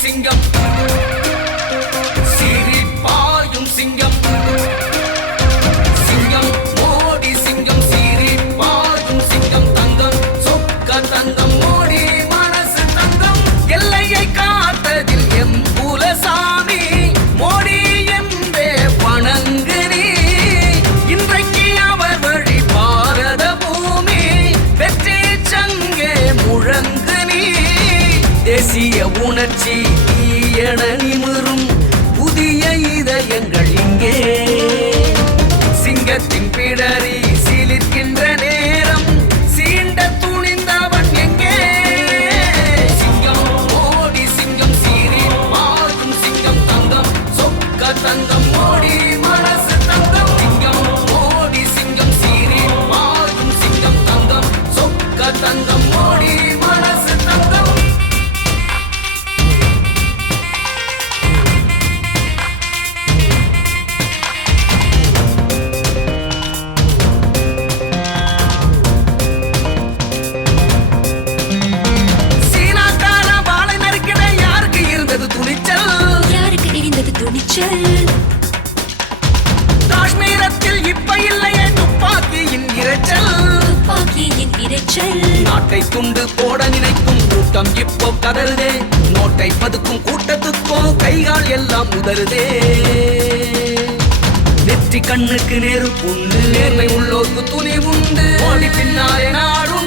சிங்கம் சீரிப்பாயும் சிங்கம் சிங்கம் மோடி சிங்கம் சீரிப்பாயும் சிங்கம் தங்கம் சொக்க தங்கம் மோடி மனசு தங்கம் எல்லையை காத்ததில் எம் குலசாமி மோடி என்பே வணங்கு நீ இன்றைக்கு அவர் வழி பாரத பூமி வெற்றி சங்கே முழங்கு நீ தேசிய உணர்ச்சி என நிமிரும் புதிய இதயங்கள் இங்கே சிங்கத்தின் பிடரி சிலிர்க்கின்ற நேரம் சீண்ட துணிந்தவன் எங்கே சிங்கம் மோடி சிங்கம் சீறி மாறும் சிங்கம் தங்கம் சொக்க தங்கம் மோடி மனசு தங்கம் சிங்கம் மோடி சிங்கம் சீறி மாறும் சிங்கம் தங்கம் சொக்க தங்கம் மோடி மனசு தங்கம் காஷ்மீரத்தில் இப்ப இல்லையே துப்பாக்கியின் இரைச்சல் நாட்டை துண்டு போட நினைக்கும் கூட்டம் இப்போ கதறுதே நோட்டை பதுக்கும் கூட்டத்துக்கோ கைகால் எல்லாம் உதறுதே நெற்றி கண்ணுக்கு நேரு புண்டு நேர்மை உள்ளோர்க்கு துணி உண்டு ஓடி பின்னாலே நாடு